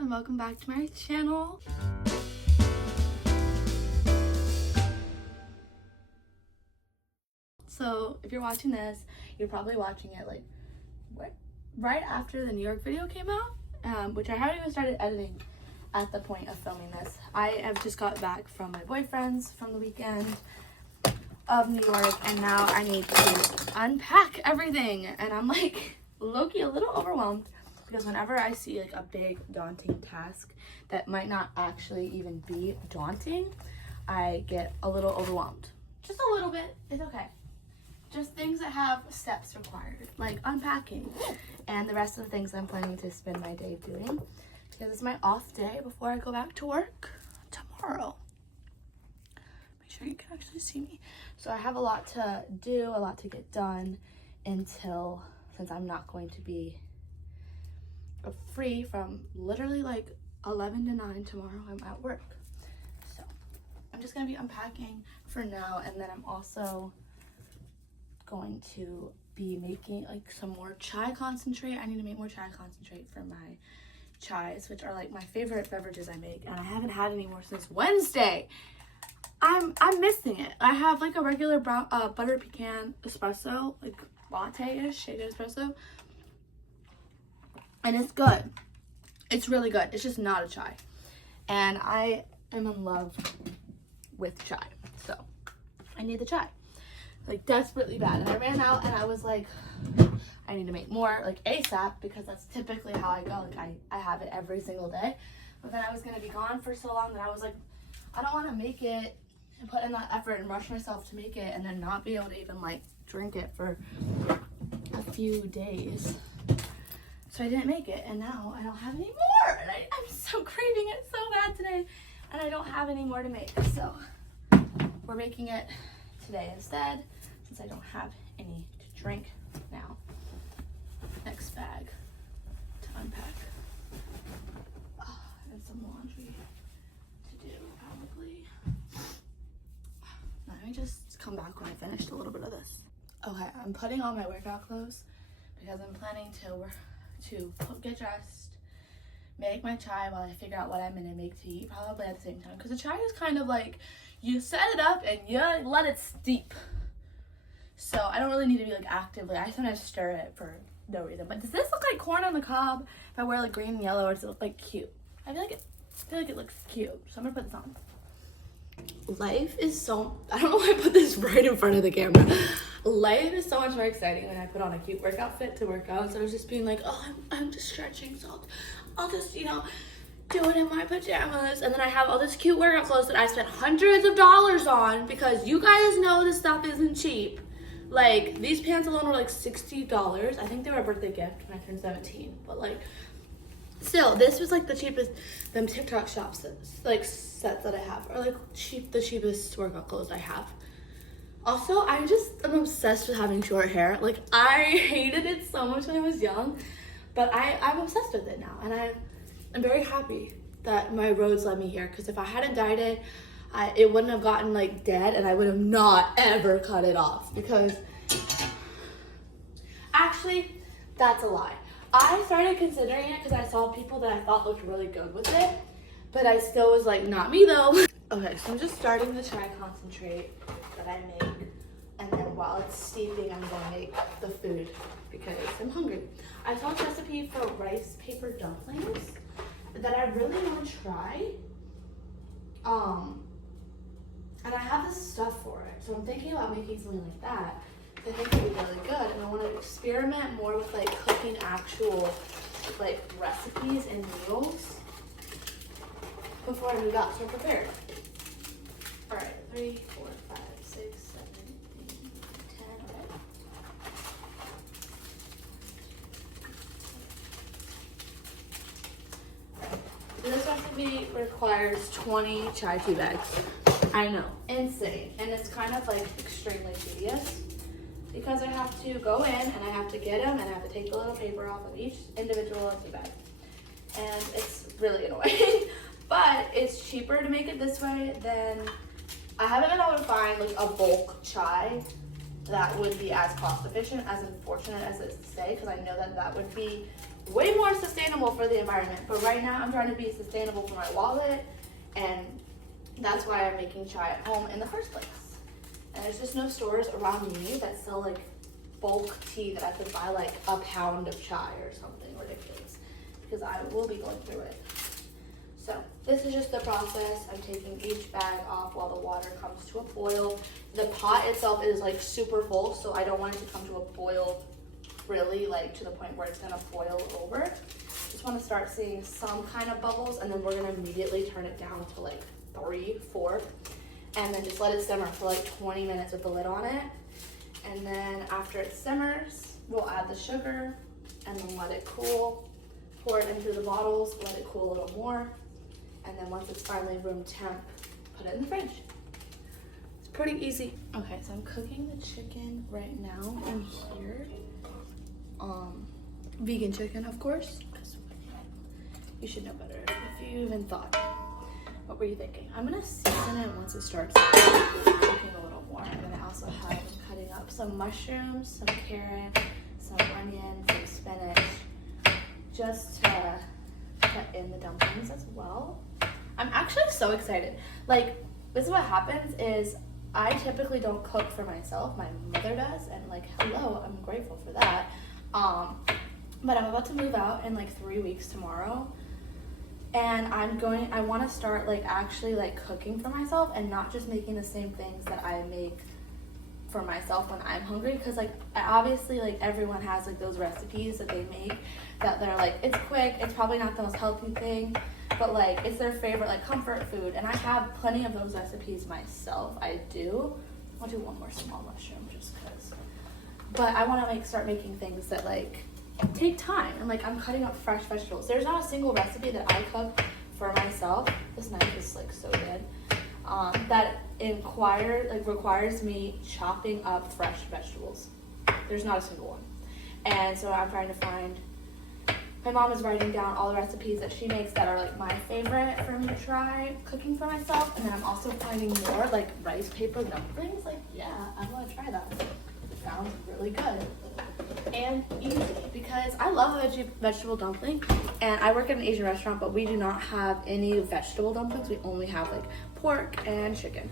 and welcome back to my channel. So if you're watching this, you're probably watching it like right after the New York video came out, which I haven't even started editing at the point of filming this. I have just got back from my boyfriend's from the weekend of New York, and now I need to unpack everything, and I'm like low-key a little overwhelmed because whenever I see like a big daunting task that might not actually even be daunting, I get a little overwhelmed. Just a little bit. It's okay. Just things that have steps required, like unpacking and the rest of the things I'm planning to spend my day doing, because it's my off day before I go back to work tomorrow. Make sure you can actually see me. So I have a lot to do, a lot to get done since I'm not going to be free from literally like 11 to 9 tomorrow. I'm at work. So I'm just gonna be unpacking for now, and then I'm also going to be making like some more chai concentrate. I need to make more chai concentrate for my chais, which are like my favorite beverages I make, and I haven't had any more since Wednesday. I'm missing it. I have like a regular brown butter pecan espresso, like latte-ish shaded espresso, and it's good. It's really good. It's just not a chai, and I am in love with chai, so I need the chai like desperately bad. And I ran out, and I was like, I need to make more like ASAP, because that's typically how I go. Like I have it every single day, but then I was gonna be gone for so long that I was like, I don't want to make it and put in that effort and rush myself to make it and then not be able to even like drink it for a few days. So I didn't make it, and now I don't have any more, and I'm so craving it so bad today, and I don't have any more to make. So we're making it today instead, since I don't have any to drink now. Next bag to unpack. And some laundry to do, probably. Let me just come back when I finished a little bit of this. Okay, I'm putting on my workout clothes because I'm planning to get dressed, make my chai while I figure out what I'm gonna make to eat, probably at the same time, because the chai is kind of like, you set it up and you let it steep. So I don't really need to be like actively, I sometimes stir it for no reason. But does this look like corn on the cob if I wear like green and yellow, or does it look like cute? I feel like it looks cute, so I'm gonna put this on. Life is so, I don't know why I put this right in front of the camera. Life is so much more exciting when I put on a cute workout fit to work out, instead of just being like, oh, I'm just stretching, so I'll just, do it in my pajamas. And then I have all this cute workout clothes that I spent hundreds of dollars on, because you guys know this stuff isn't cheap. Like, these pants alone were like $60. I think they were a birthday gift when I turned 17, but like, still, this was like the cheapest, them TikTok shop sets that I have, or like the cheapest workout clothes I have. Also, I just am obsessed with having short hair. Like, I hated it so much when I was young, but I'm obsessed with it now, and I'm very happy that my roads led me here, because if I hadn't dyed it, it wouldn't have gotten like dead, and I would have not ever cut it off, because actually, that's a lie. I started considering it because I saw people that I thought looked really good with it, but I still was like, not me though. Okay, so I'm just starting the chai concentrate that I make, and then while it's steeping, I'm gonna make the food because I'm hungry. I saw a recipe for rice paper dumplings that I really want to try. And I have this stuff for it, so I'm thinking about making something like that. I think it'd be really good, and I want to experiment more with like cooking actual like recipes and meals before I move out, so I'm prepared. All right, 3, 4, 5, 6, 7, 8, 10. Okay. This recipe requires 20 chai tea bags. I know, insane, and it's kind of like extremely tedious, because I have to go in and I have to get them, and I have to take the little paper off of each individual tea bag, and it's really annoying. But it's cheaper to make it this way than, I haven't been able to find like a bulk chai that would be as cost efficient, as unfortunate as it is to say, because I know that would be way more sustainable for the environment. But right now I'm trying to be sustainable for my wallet, and that's why I'm making chai at home in the first place. And there's just no stores around me that sell like bulk tea that I could buy like a pound of chai or something ridiculous, because I will be going through it. So this is just the process. I'm taking each bag off while the water comes to a boil. The pot itself is like super full, so I don't want it to come to a boil really like to the point where it's gonna boil over. Just want to start seeing some kind of bubbles, and then we're gonna immediately turn it down to like 3, 4, and then just let it simmer for like 20 minutes with the lid on it. And then after it simmers, we'll add the sugar and then let it cool. Pour it into the bottles, let it cool a little more. And then once it's finally room temp, put it in the fridge. It's pretty easy. Okay, so I'm cooking the chicken right now in here. Vegan chicken, of course, because you should know better if you even thought. What were you thinking? I'm gonna season it once it starts cooking a little more. I'm gonna also have cutting up some mushrooms, some carrot, some onion, some spinach, just to put in the dumplings as well. I'm actually so excited. Like, this is what happens is I typically don't cook for myself. My mother does, and like, hello, I'm grateful for that. But I'm about to move out in like 3 weeks tomorrow. And I want to start like actually like cooking for myself and not just making the same things that I make for myself when I'm hungry. Because like obviously like everyone has like those recipes that they make that they're like, it's quick, it's probably not the most healthy thing, but like it's their favorite like comfort food. And I have plenty of those recipes myself. I do. I'll do one more small mushroom just because. But I want to start making things that like take time, and like I'm cutting up fresh vegetables. There's not a single recipe that I cook for myself. This knife is like so good. That requires me chopping up fresh vegetables. There's not a single one. And so I'm trying to find. My mom is writing down all the recipes that she makes that are like my favorite for me to try cooking for myself. And then I'm also finding more like rice paper dumplings. Like, yeah, I want to try that. It sounds really good and easy, because I love a vegetable dumpling, and I work at an Asian restaurant, but we do not have any vegetable dumplings. We only have like pork and chicken,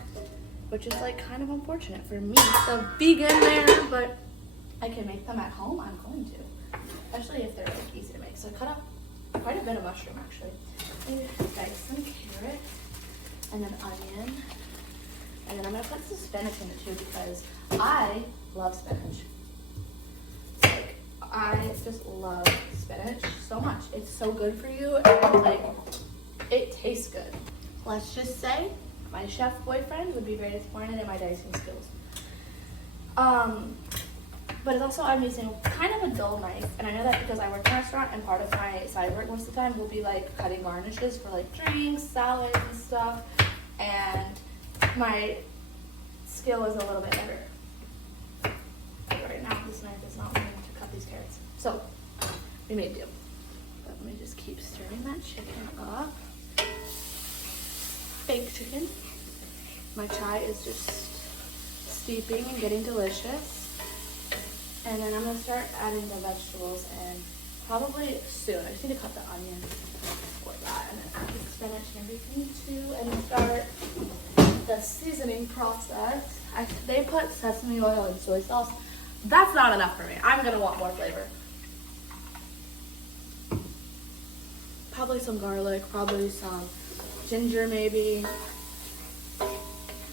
which is like kind of unfortunate for me, the vegan there, but I can make them at home. I'm going to, especially if they're like easy to make. So I cut up quite a bit of mushroom actually. And dice some carrot and an onion, and then I'm gonna put some spinach in it too, because I love spinach. I just love spinach so much. It's so good for you, and like it tastes good. Let's just say my chef boyfriend would be very disappointed in my dicing skills. But it's also, I'm using kind of a dull knife, and I know that because I work in a restaurant, and part of my side work most of the time will be like cutting garnishes for like drinks, salads, and stuff. And my skill is a little bit better. Right now, this knife is not working to cut these carrots. So, we made do. But let me just keep stirring that chicken up. Baked chicken. My chai is just steeping and getting delicious. And then I'm going to start adding the vegetables in probably soon. I just need to cut the onion for that. And then add the spinach and everything too. And then start the seasoning process. They put sesame oil and soy sauce. That's not enough for me. I'm gonna want more flavor. Probably some garlic, probably some ginger maybe. I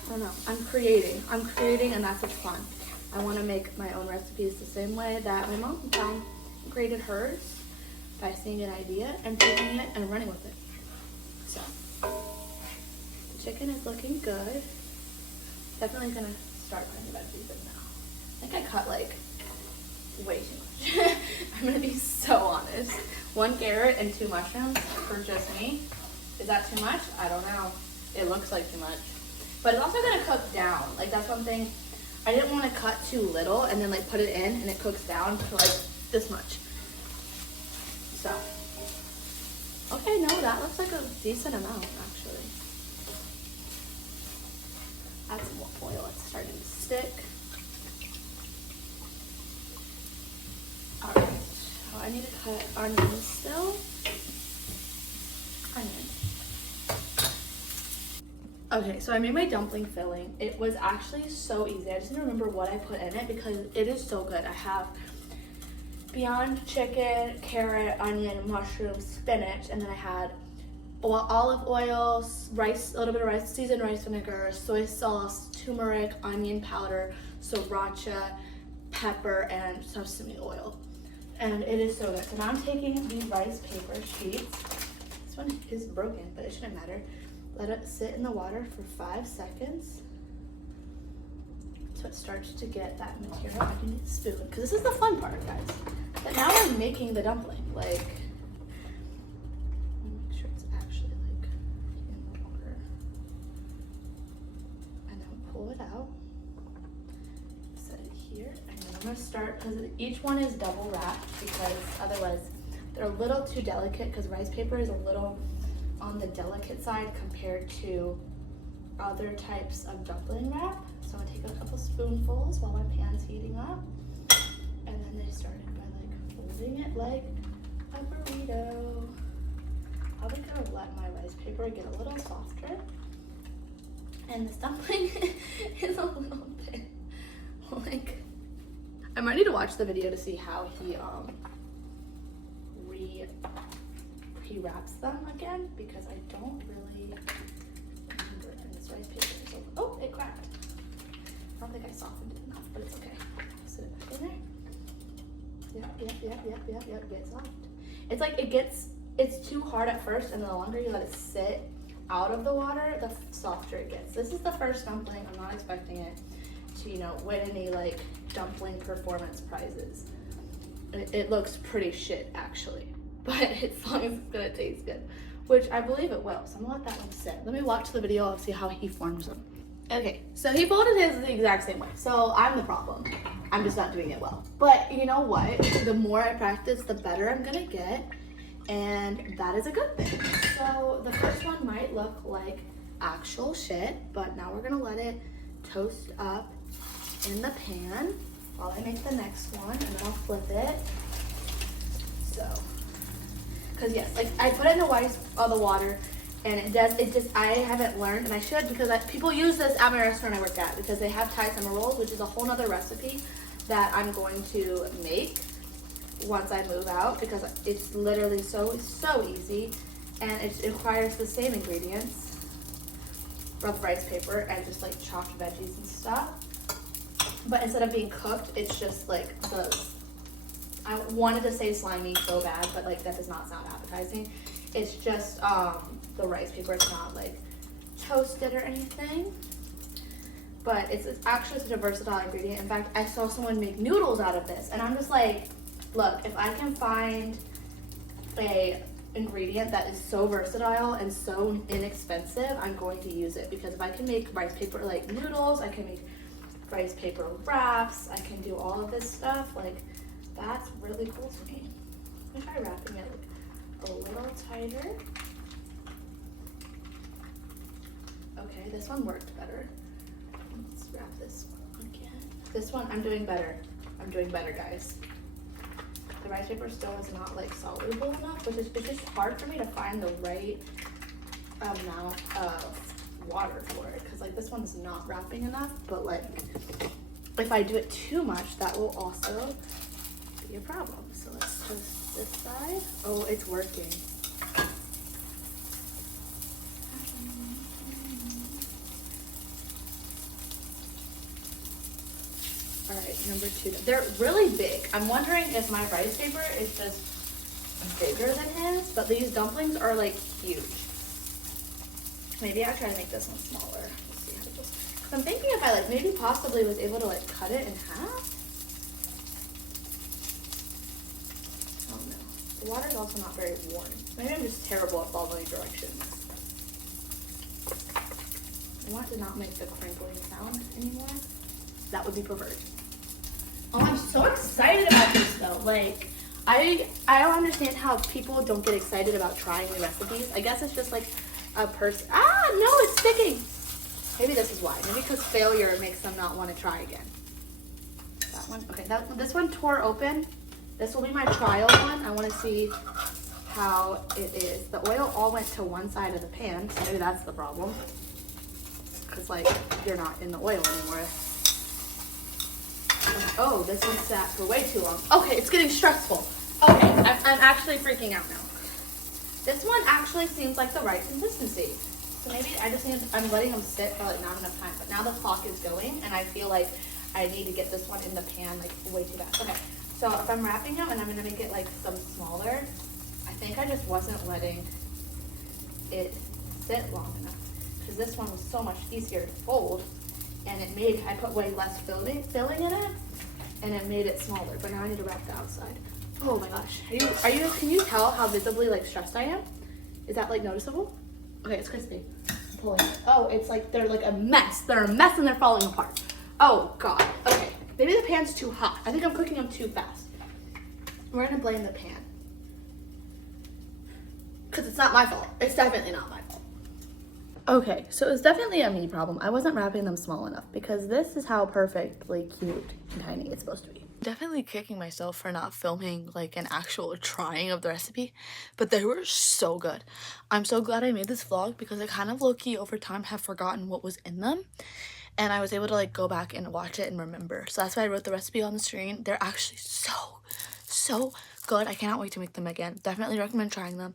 don't know. I'm creating, and that's what's fun. I want to make my own recipes the same way that my mom created hers, by seeing an idea and taking it and running with it. So, the chicken is looking good. Definitely gonna start cutting the veggies in now. I think I cut like way too much. I'm gonna be so honest. 1 carrot and 2 mushrooms for just me. Is that too much? I don't know. It looks like too much. But it's also gonna cook down. Like, that's one thing. I didn't want to cut too little and then like put it in and it cooks down to like this much. So, okay, no, that looks like a decent amount actually. Add some more oil. It's starting to stick. Alright, I need to cut onions still. Onion. Okay, so I made my dumpling filling. It was actually so easy. I just didn't remember what I put in it because it is so good. I have Beyond chicken, carrot, onion, mushrooms, spinach, and then I had olive oil, rice, a little bit of rice, seasoned rice vinegar, soy sauce, turmeric, onion powder, sriracha, pepper, and sesame oil. And it is so good. So now I'm taking these rice paper sheets. This one is broken, but it shouldn't matter. Let it sit in the water for 5 seconds so it starts to get that material. I can use a spoon because this is the fun part, guys. But now I'm making the dumpling. Like, make sure it's actually like in the water, and then pull it out. Set it here, and then I'm gonna start because each one is double wrapped because otherwise they're a little too delicate because rice paper is a little on the delicate side compared to other types of dumpling wrap. So I'm gonna take a couple spoonfuls while my pan's heating up. And then they started by like folding it like a burrito. I'm gonna let my rice paper get a little softer. And this dumpling is a little bit like, I might need to watch the video to see how he wraps them again because I don't really remember. And this rice paper is over. Oh, it cracked. I don't think I softened it enough, but it's okay. Sit it back in there. Yep, get soft. It's like it's too hard at first, and the longer you let it sit out of the water, the softer it gets. This is the first dumpling. I'm not expecting it to, win any like dumpling performance prizes. It looks pretty shit actually, but as long as it's gonna taste good, which I believe it will. So I'm gonna let that one sit. Let me watch the video and see how he forms them. Okay, so he folded his the exact same way. So I'm the problem. I'm just not doing it well. But you know what? The more I practice, the better I'm gonna get. And that is a good thing. So the first one might look like actual shit, but now we're gonna let it toast up in the pan while I make the next one, and then I'll flip it. So, cause yes, like I put it in the water, and I haven't learned, and I should because people use this at my restaurant I work at because they have Thai summer rolls, which is a whole nother recipe that I'm going to make once I move out because it's literally so easy, and it requires the same ingredients, rough rice paper, and just like chopped veggies and stuff. But instead of being cooked, it's just like I wanted to say slimy so bad, but like that does not sound appetizing. It's just the rice paper. It's not like toasted or anything. But it's actually such a versatile ingredient. In fact, I saw someone make noodles out of this, and I'm just like, look, if I can find a ingredient that is so versatile and so inexpensive, I'm going to use it, because if I can make rice paper like noodles, I can make rice paper wraps, I can do all of this stuff, like that's really cool to me. I'm gonna try wrapping it like a little tighter. Okay, this one worked better. Let's wrap this one again. This one, I'm doing better. I'm doing better, guys. The rice paper still is not like soluble enough, which is, it's just hard for me to find the right amount of water for it, because like this one's not wrapping enough, but like if I do it too much, that will also be a problem. So let's toast this side. Oh, it's working. All right, number 2. They're really big. I'm wondering if my rice paper is just bigger than his, but these dumplings are like huge. Maybe I'll try to make this one smaller. Let's see how it goes. Cause I'm thinking if I like maybe possibly was able to like cut it in half. Oh no, the water's also not very warm. Maybe I'm just terrible at following directions. I want to not make the crinkling sound anymore. That would be preferred. Oh, I'm so excited about this though. Like, I don't understand how people don't get excited about trying new recipes. I guess it's just like a person. Ah, no, it's sticking. Maybe this is why. Maybe because failure makes them not want to try again. That one, okay. This one tore open This will be my trial one. I want to see how it is. The oil all went to one side of the pan, so maybe that's the problem. Because, like, you're not in the oil anymore. Oh, this one sat for way too long. Okay, it's getting stressful. Okay, I'm actually freaking out now. This one actually seems like the right consistency. So maybe I'm letting them sit for like not enough time. But now the clock is going and I feel like I need to get this one in the pan like way too fast. Okay, so if I'm wrapping them and I'm gonna make it like some smaller, I think I just wasn't letting it sit long enough. Because this one was so much easier to fold. And I put way less filling in it. And it made it smaller. But now I need to wrap the outside. Oh my gosh. Can you tell how visibly like stressed I am? Is that like noticeable? Okay, it's crispy. I'm pulling it. Oh, it's like they're like a mess. They're a mess and they're falling apart. Oh god. Okay. Maybe the pan's too hot. I think I'm cooking them too fast. We're gonna blame the pan. Because it's not my fault. It's definitely not my fault. Okay, so it's definitely a me problem. I wasn't wrapping them small enough because this is how perfectly cute and tiny it's supposed to be. Definitely kicking myself for not filming like an actual trying of the recipe, but they were so good. I'm so glad I made this vlog because I kind of low-key over time have forgotten what was in them, and I was able to like go back and watch it and remember. So that's why I wrote the recipe on the screen. They're actually so good. I cannot wait to make them again. Definitely recommend trying them.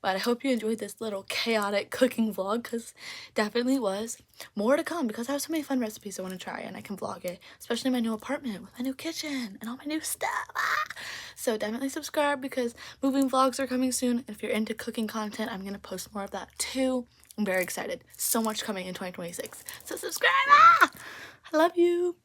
But I hope you enjoyed this little chaotic cooking vlog, because definitely was. More to come because I have so many fun recipes I want to try and I can vlog it, especially my new apartment with my new kitchen and all my new stuff. So definitely subscribe because moving vlogs are coming soon. If you're into cooking content, I'm going to post more of that too. I'm very excited. So much coming in 2026. So subscribe. I love you.